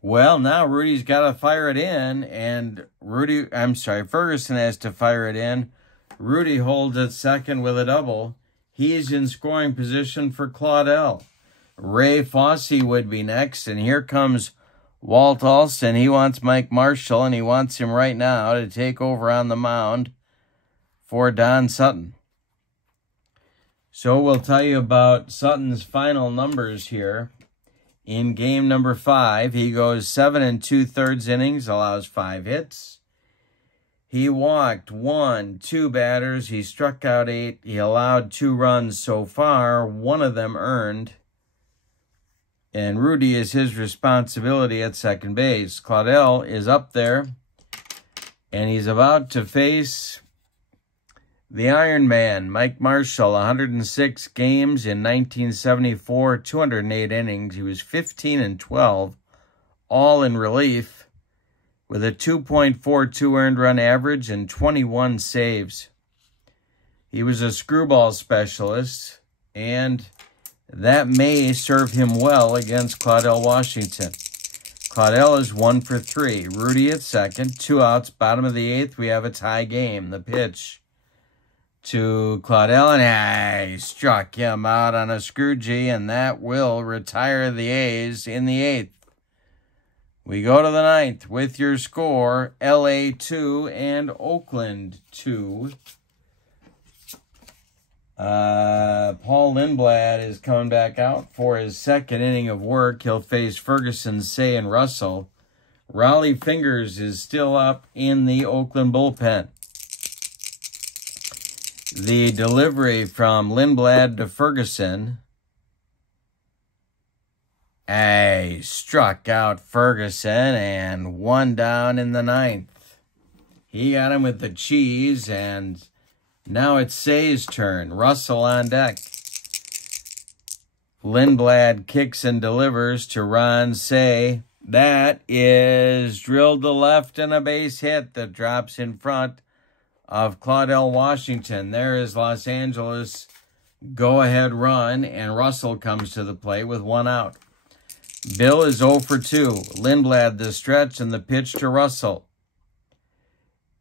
well, now Rudy's got to fire it in. And Ferguson has to fire it in. Rudy holds it second with a double. He's in scoring position for Claudel. Ray Fosse would be next. And here comes Walt Alston. He wants Mike Marshall, and he wants him right now to take over on the mound for Don Sutton. So we'll tell you about Sutton's final numbers here. In game number 5, he goes 7 2/3 innings, allows 5 hits. He walked 2 batters. He struck out 8. He allowed 2 runs so far, 1 of them earned. And Rudy is his responsibility at second base. Claudel is up there, and he's about to face the Iron Man, Mike Marshall, 106 games in 1974, 208 innings. He was 15-12, all in relief, with a 2.42 earned run average and 21 saves. He was a screwball specialist, and that may serve him well against Claudel Washington. Claudel is 1 for 3. Rudy at second, 2 outs, bottom of the 8th. We have a tie game. The pitch to Claudel, and he struck him out on a screw G, and that will retire the A's in the 8th. We go to the 9th with your score, LA 2 and Oakland 2. Paul Lindblad is coming back out for his second inning of work. He'll face Ferguson, Say, and Russell. Raleigh Fingers is still up in the Oakland bullpen. The delivery from Lindblad to Ferguson. Struck out Ferguson, and 1 down in the 9th. He got him with the cheese, and now it's Say's turn. Russell on deck. Lindblad kicks and delivers to Ron Say. That is drilled to left and a base hit that drops in front of Claudel Washington. There is Los Angeles' go-ahead run, and Russell comes to the plate with 1 out. Bill is 0 for 2. Lindblad the stretch, and the pitch to Russell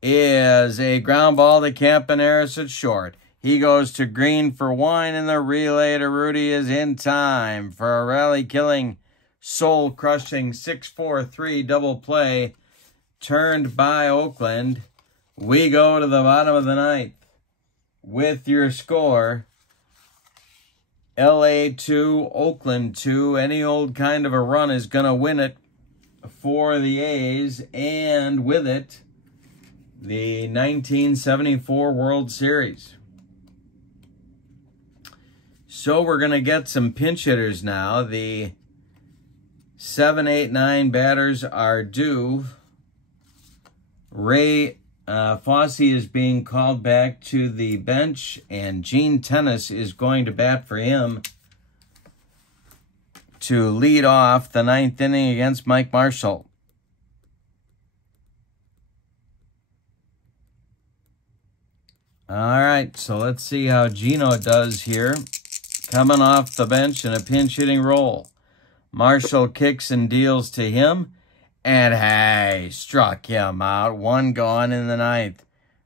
is a ground ball to Campaneris at short. He goes to Green for 1, and the relay to Rudy is in time for a rally-killing, soul-crushing 6-4-3 double play turned by Oakland. We go to the bottom of the 9th with your score, LA 2, Oakland 2. Any old kind of a run is going to win it for the A's, and with it, the 1974 World Series. So we're going to get some pinch hitters now. The 7, 8, 9 batters are due. Ray Fosse is being called back to the bench, and Gene Tennis is going to bat for him to lead off the 9th inning against Mike Marshall. All right, so let's see how Gino does here. Coming off the bench in a pinch hitting role. Marshall kicks and deals to him. And struck him out. 1 gone in the 9th.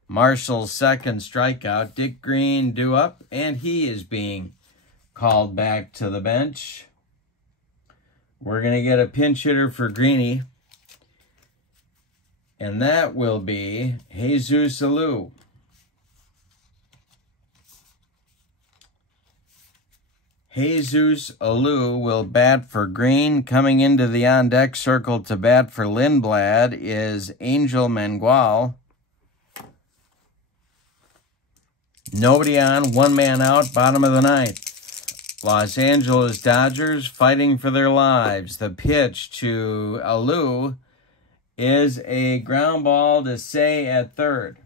Marshall's second strikeout. Dick Green due up, and he is being called back to the bench. We're going to get a pinch hitter for Greeny, and that will be Jesus Alou. Jesus Alou will bat for Green. Coming into the on-deck circle to bat for Lindblad is Angel Mangual. Nobody on, 1 man out, bottom of the 9th. Los Angeles Dodgers fighting for their lives. The pitch to Alou is a ground ball to Say at third.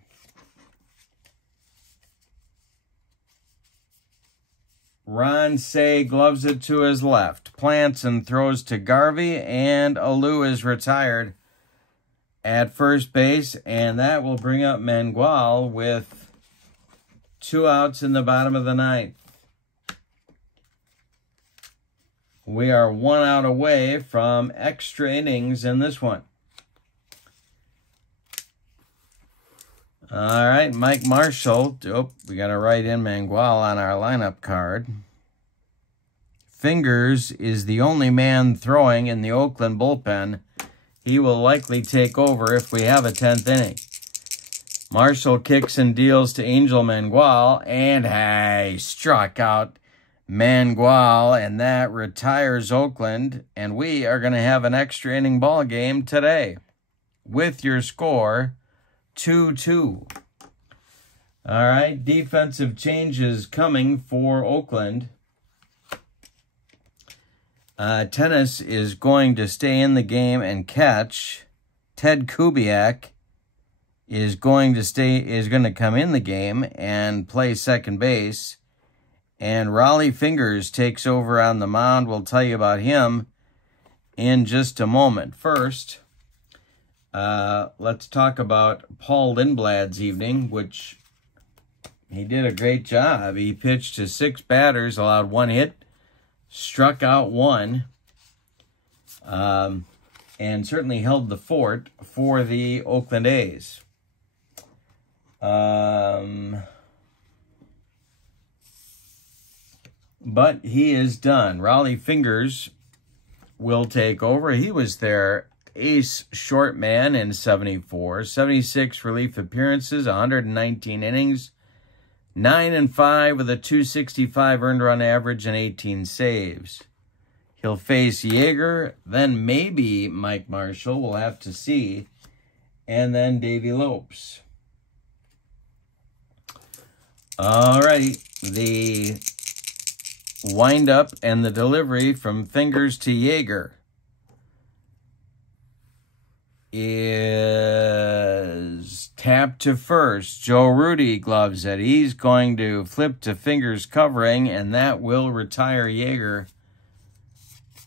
Ron Say gloves it to his left. Plants and throws to Garvey, and Alou is retired at first base, and that will bring up Mangual with 2 outs in the bottom of the 9th. We are 1 out away from extra innings in this one. All right, Mike Marshall. Oh, we got to write in Mangual on our lineup card. Fingers is the only man throwing in the Oakland bullpen. He will likely take over if we have a 10th inning. Marshall kicks and deals to Angel Mangual, and he struck out Mangual, and that retires Oakland, and we are going to have an extra inning ball game today with your score 2-2. All right, defensive changes coming for Oakland. Tennis is going to stay in the game and catch. Ted Kubiak is going to come in the game and play second base. And Raleigh Fingers takes over on the mound. We'll tell you about him in just a moment. First, let's talk about Paul Lindblad's evening, which he did a great job. He pitched to 6 batters, allowed 1 hit, struck out 1, and certainly held the fort for the Oakland A's. But he is done. Raleigh Fingers will take over. He was their ace short man in 74. 76 relief appearances, 119 innings, 9-5 with a .265 earned run average and 18 saves. He'll face Yeager, then maybe Mike Marshall. We'll have to see. And then Davey Lopes. All right, the wind-up and the delivery from Fingers to Yeager is tapped to first. Joe Rudy gloves it. He's going to flip to Fingers covering, and that will retire Yeager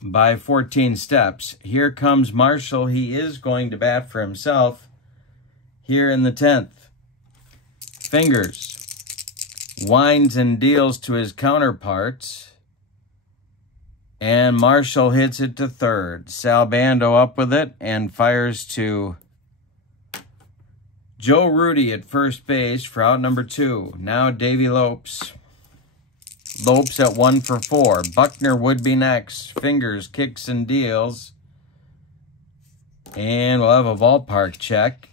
by 14 steps. Here comes Marshall. He is going to bat for himself here in the 10th. Fingers winds and deals to his counterparts, and Marshall hits it to third. Sal Bando up with it and fires to Joe Rudy at first base for out number 2. Now Davey Lopes. Lopes at 1 for 4. Buckner would be next. Fingers kicks and deals. And we'll have a ballpark check.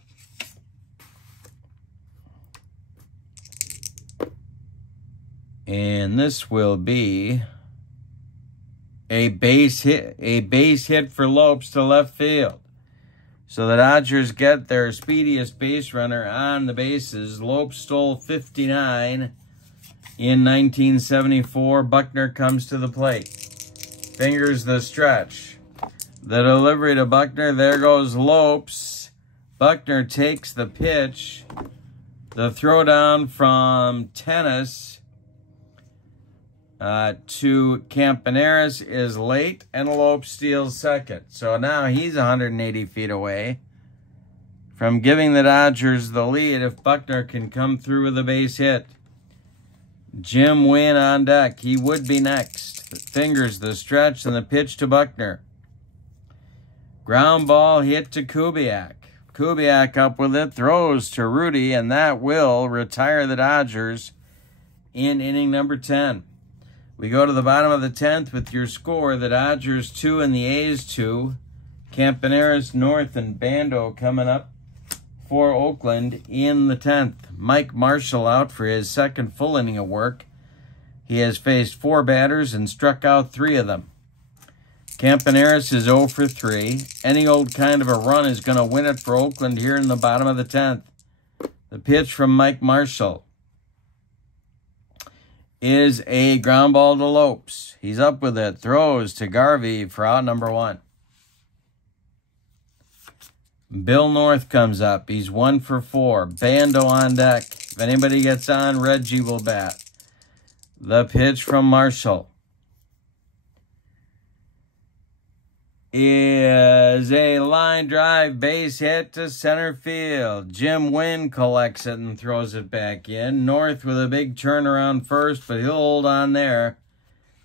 And this will be a base hit for Lopes to left field. So the Dodgers get their speediest base runner on the bases. Lopes stole 59 in 1974. Buckner comes to the plate. Fingers the stretch. The delivery to Buckner. There goes Lopes. Buckner takes the pitch. The throwdown from Tennis to Campaneris is late, and Lopes steals second. So now he's 180 feet away from giving the Dodgers the lead if Buckner can come through with a base hit. Jim Wynn on deck. He would be next. Fingers the stretch and the pitch to Buckner. Ground ball hit to Kubiak. Kubiak up with it, throws to Rudy, and that will retire the Dodgers in inning number 10. We go to the bottom of the 10th with your score. The Dodgers 2 and the A's 2. Campaneris, North, and Bando coming up for Oakland in the 10th. Mike Marshall out for his second full inning of work. He has faced 4 batters and struck out 3 of them. Campaneris is 0 for 3. Any old kind of a run is going to win it for Oakland here in the bottom of the 10th. The pitch from Mike Marshall is a ground ball to Lopes. He's up with it. Throws to Garvey for out number 1. Bill North comes up. He's 1 for 4. Bando on deck. If anybody gets on, Reggie will bat. The pitch from Marshall is a line drive base hit to center field. Jim Wynn collects it and throws it back in. North with a big turnaround first, but he'll hold on there.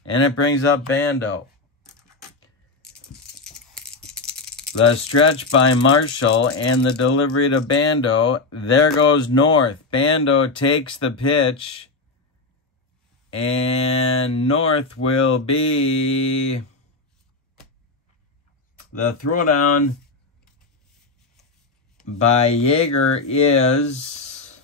And it brings up Bando. The stretch by Marshall and the delivery to Bando. There goes North. Bando takes the pitch. And North will be... The throwdown by Yeager is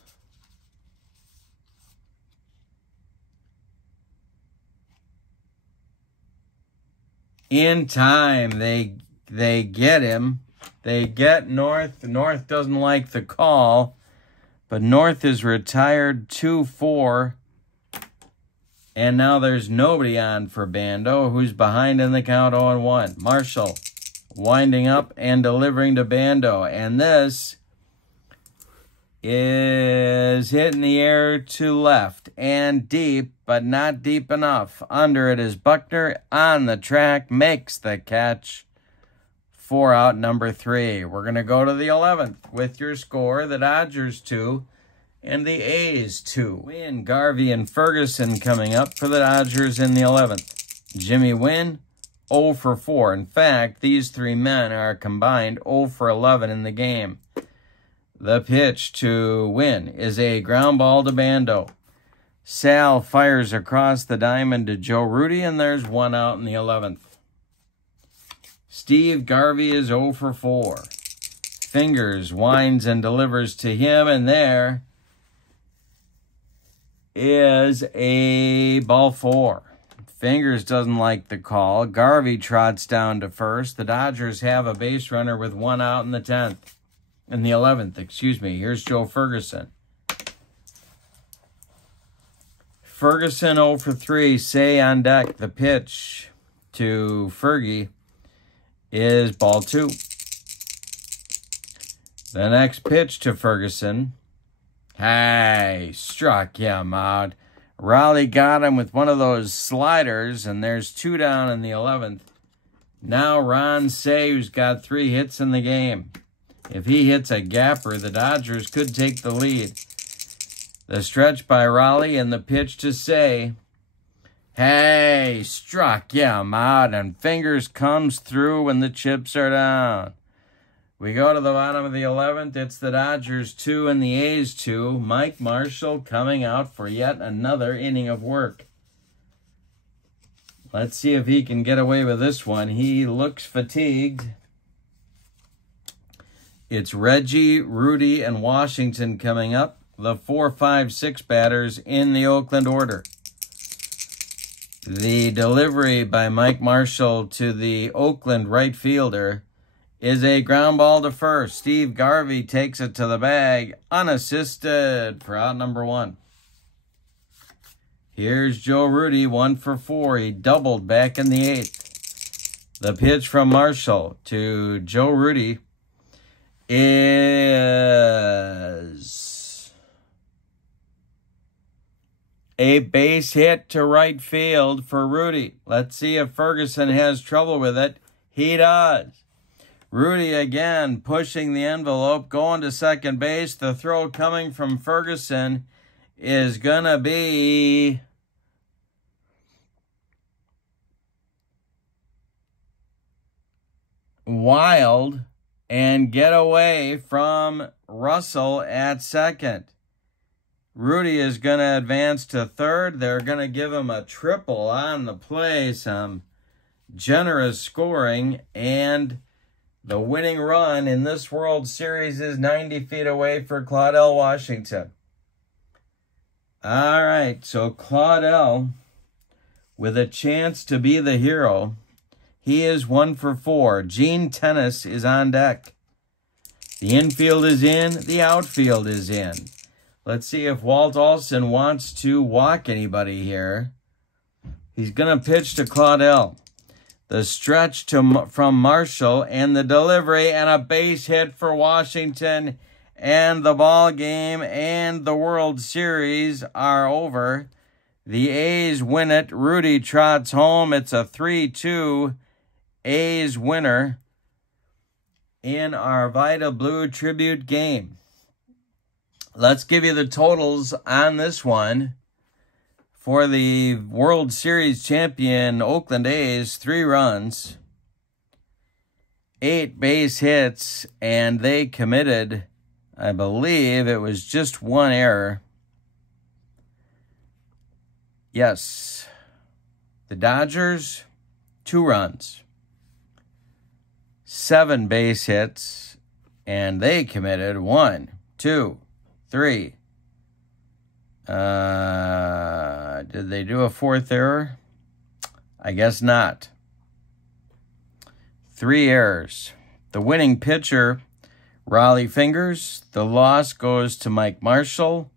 in time. They get him. They get North. North doesn't like the call, but North is retired 2-4. And now there's nobody on for Bando, who's behind in the count 0-1. Marshall winding up and delivering to Bando. And this is hitting the air to left and deep, but not deep enough. Under it is Buckner on the track, makes the catch. 4 out, number 3. We're going to go to the 11th with your score. The Dodgers 2 and the A's 2. Wynn, Garvey, and Ferguson coming up for the Dodgers in the 11th. Jimmy Wynn, 0 for 4. In fact, these 3 men are combined 0 for 11 in the game. The pitch to Wynn is a ground ball to Bando. Sal fires across the diamond to Joe Rudy, and there's 1 out in the 11th. Steve Garvey is 0 for 4. Fingers winds and delivers to him, and there is a ball 4. Fingers doesn't like the call. Garvey trots down to first. The Dodgers have a base runner with 1 out in the 10th. In the 11th, excuse me. Here's Joe Ferguson. Ferguson 0 for 3. Say on deck. The pitch to Fergie is ball 2. The next pitch to Ferguson. Hey, struck him out. Raleigh got him with one of those sliders, and there's 2 down in the 11th. Now Ron Say, who's got 3 hits in the game. If he hits a gapper, the Dodgers could take the lead. The stretch by Raleigh and the pitch to Say. Hey, struck him out, and Fingers comes through when the chips are down. We go to the bottom of the 11th. It's the Dodgers 2 and the A's 2. Mike Marshall coming out for yet another inning of work. Let's see if he can get away with this one. He looks fatigued. It's Reggie, Rudy, and Washington coming up. The 4, 5, 6 batters in the Oakland order. The delivery by Mike Marshall to the Oakland right fielder is a ground ball to first. Steve Garvey takes it to the bag, unassisted for out number 1. Here's Joe Rudy, 1 for 4. He doubled back in the 8th. The pitch from Marshall to Joe Rudy is a base hit to right field for Rudy. Let's see if Ferguson has trouble with it. He does. Rudy again pushing the envelope, going to second base. The throw coming from Ferguson is going to be wild and get away from Russell at second. Rudy is going to advance to third. They're going to give him a triple on the play, some generous scoring, and the winning run in this World Series is 90 feet away for Claudell Washington. All right, so Claudell, with a chance to be the hero, he is 1 for 4. Gene Tennis is on deck. The infield is in, the outfield is in. Let's see if Walt Olson wants to walk anybody here. He's going to pitch to Claudell. The stretch from Marshall and the delivery and a base hit for Washington. And the ball game and the World Series are over. The A's win it. Rudy trots home. It's a 3-2 A's winner in our Vida Blue tribute game. Let's give you the totals on this one. For the World Series champion Oakland A's, 3 runs, 8 base hits, and they committed, I believe it was just 1 error. Yes, the Dodgers, 2 runs, 7 base hits, and they committed 1, 2, 3. Did they do a 4th error? I guess not. 3 errors. The winning pitcher, Raleigh Fingers. The loss goes to Mike Marshall.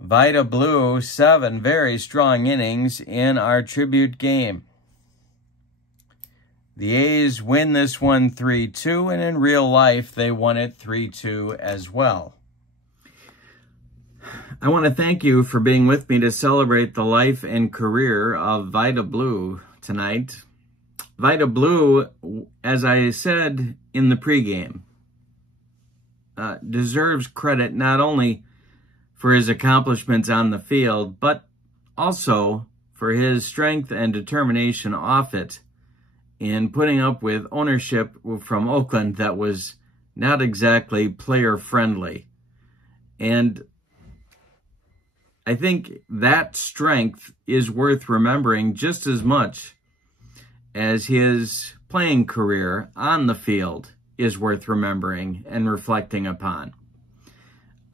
Vida Blue, 7 very strong innings in our tribute game. The A's win this one 3-2, and in real life, they won it 3-2 as well. I want to thank you for being with me to celebrate the life and career of Vida Blue tonight. Vida Blue, as I said in the pregame, deserves credit not only for his accomplishments on the field, but also for his strength and determination off it in putting up with ownership from Oakland that was not exactly player-friendly. And I think that strength is worth remembering just as much as his playing career on the field is worth remembering and reflecting upon.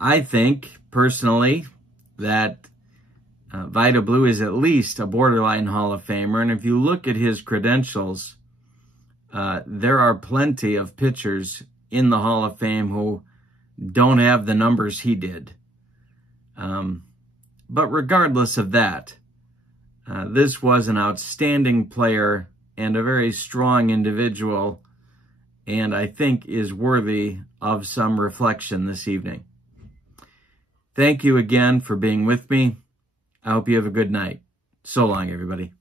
I think, personally, that Vida Blue is at least a borderline Hall of Famer, and if you look at his credentials, there are plenty of pitchers in the Hall of Fame who don't have the numbers he did. But regardless of that, this was an outstanding player and a very strong individual, and I think is worthy of some reflection this evening. Thank you again for being with me. I hope you have a good night. So long, everybody.